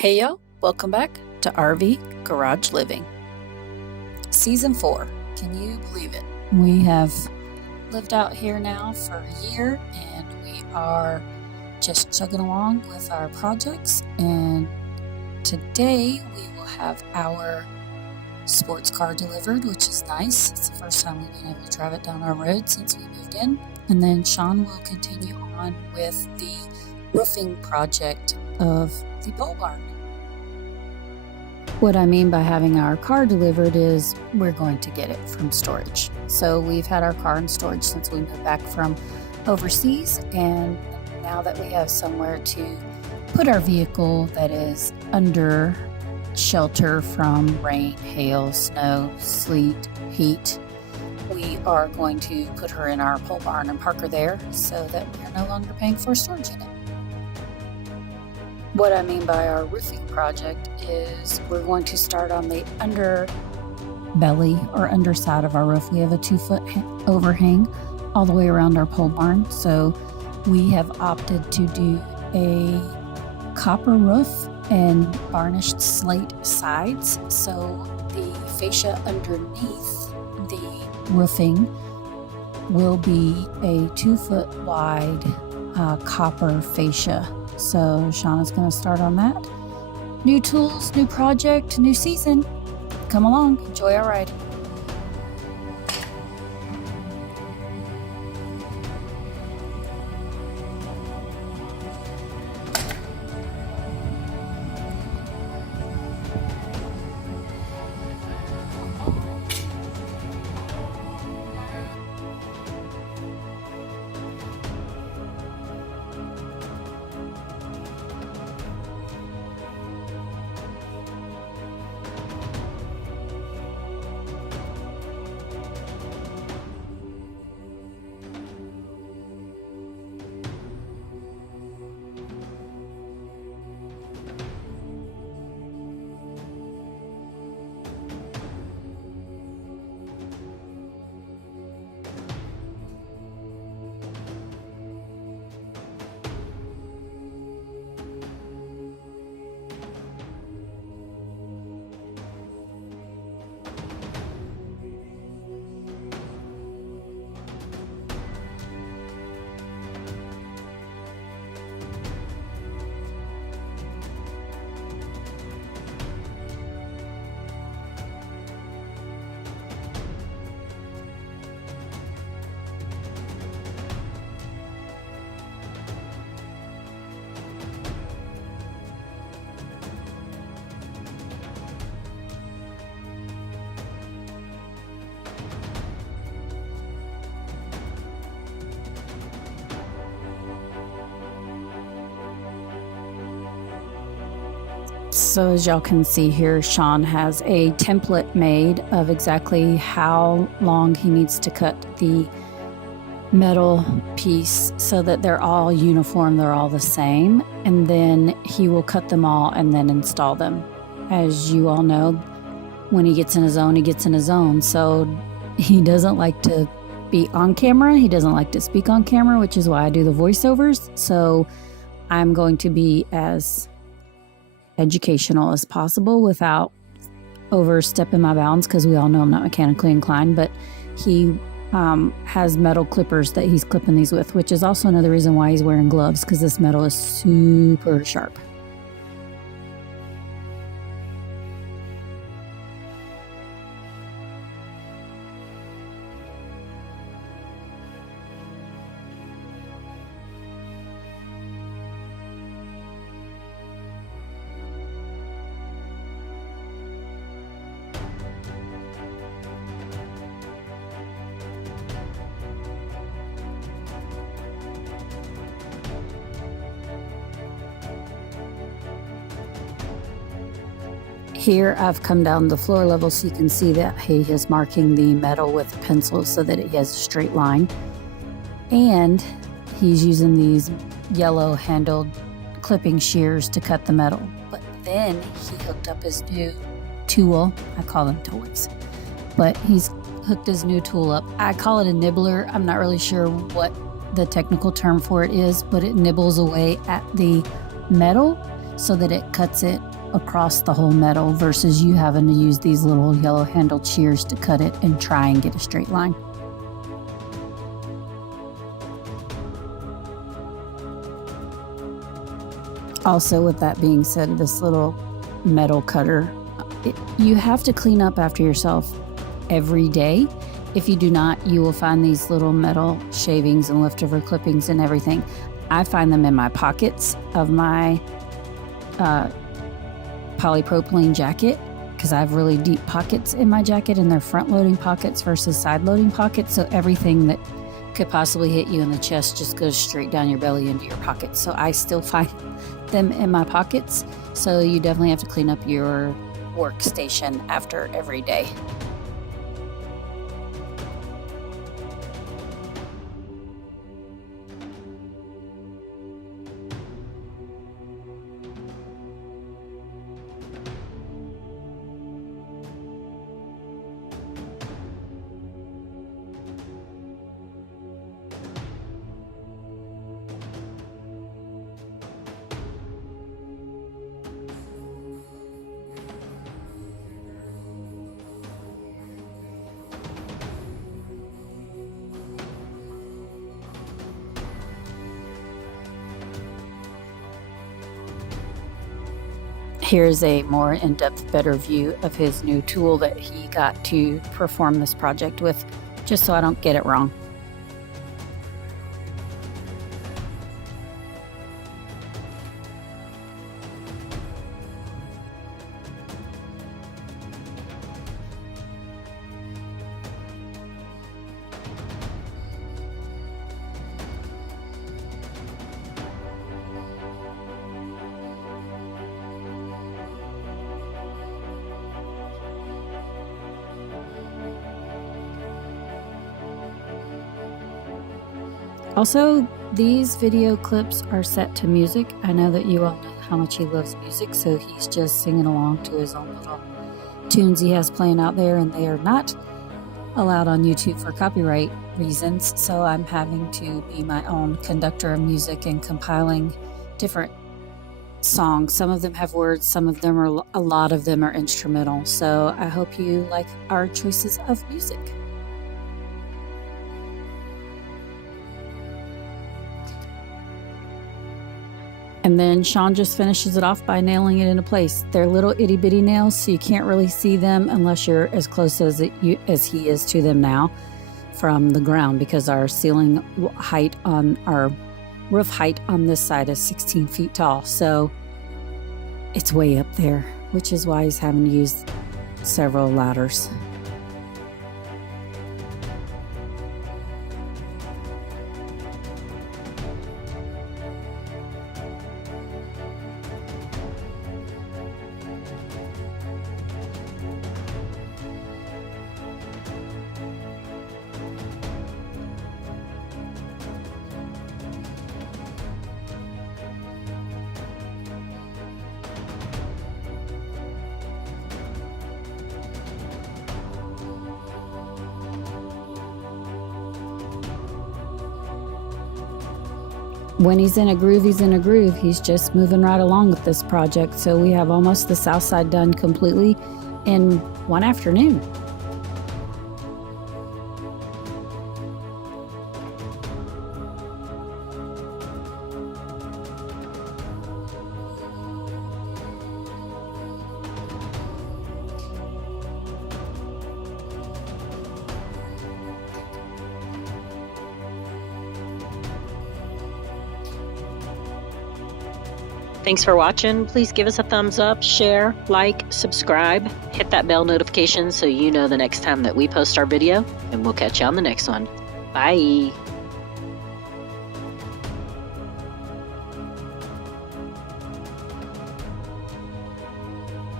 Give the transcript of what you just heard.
Hey y'all, welcome back to RV Garage Living. Season 4, can you believe it? We have lived out here now for a year and we are just chugging along with our projects, and today we will have our sports car delivered, which is nice. It's the first time we've been able to drive it down our road since we moved in. And then Sean will continue on with the roofing project of the pole barn. What I mean by having our car delivered is we're going to get it from storage. So we've had our car in storage since we moved back from overseas, and now that we have somewhere to put our vehicle that is under shelter from rain, hail, snow, sleet, heat, we are going to put her in our pole barn and park her there so that we are no longer paying for a storage unit. What I mean by our roofing project is we're going to start on the underbelly or underside of our roof. We have a 2-foot overhang all the way around our pole barn. So we have opted to do a copper roof and varnished slate sides. So the fascia underneath the roofing will be a 2-foot wide copper fascia. So Shauna's going to start on that. New tools, new project, new season. Come along, enjoy our ride. So as y'all can see here, Sean has a template made of exactly how long he needs to cut the metal piece so that they're all uniform, they're all the same, and then he will cut them all and then install them. As you all know, when he gets in his zone, he gets in his zone. So he doesn't like to be on camera, he doesn't like to speak on camera, which is why I do the voiceovers. So I'm going to be as educational as possible without overstepping my bounds, because we all know I'm not mechanically inclined, but he has metal clippers that he's clipping these with, which is also another reason why he's wearing gloves, because this metal is super sharp. Here I've come down the floor level so you can see that he is marking the metal with a pencil so that it has a straight line. And he's using these yellow handled clipping shears to cut the metal. But then he hooked up his new tool. I call them toys. But he's hooked his new tool up. I call it a nibbler. I'm not really sure what the technical term for it is, but it nibbles away at the metal so that it cuts it across the whole metal versus you having to use these little yellow handled shears to cut it and try and get a straight line. Also, with that being said, this little metal cutter, you have to clean up after yourself every day. If you do not, you will find these little metal shavings and leftover clippings and everything. I find them in my pockets of my polypropylene jacket, because I have really deep pockets in my jacket, and they're front loading pockets versus side loading pockets. So everything that could possibly hit you in the chest just goes straight down your belly into your pockets. So I still find them in my pockets. So you definitely have to clean up your workstation after every day. Here's a more in-depth, better view of his new tool that he got to perform this project with, just so I don't get it wrong. Also, these video clips are set to music. I know that you all know how much he loves music, so he's just singing along to his own little tunes he has playing out there, and they are not allowed on YouTube for copyright reasons, so I'm having to be my own conductor of music and compiling different songs. Some of them have words, some of them are, a lot of them are instrumental, so I hope you like our choices of music. And then Sean just finishes it off by nailing it into place. They're little itty bitty nails, so you can't really see them unless you're as close as he is to them now from the ground, because our ceiling height on our roof height on this side is 16 feet tall. So it's way up there, which is why he's having to use several ladders. When he's in a groove, he's in a groove. He's just moving right along with this project. So we have almost the south side done completely in one afternoon. Thanks for watching. Please give us a thumbs up, share, like, subscribe, hit that bell notification so you know the next time that we post our video, and we'll catch you on the next one. Bye.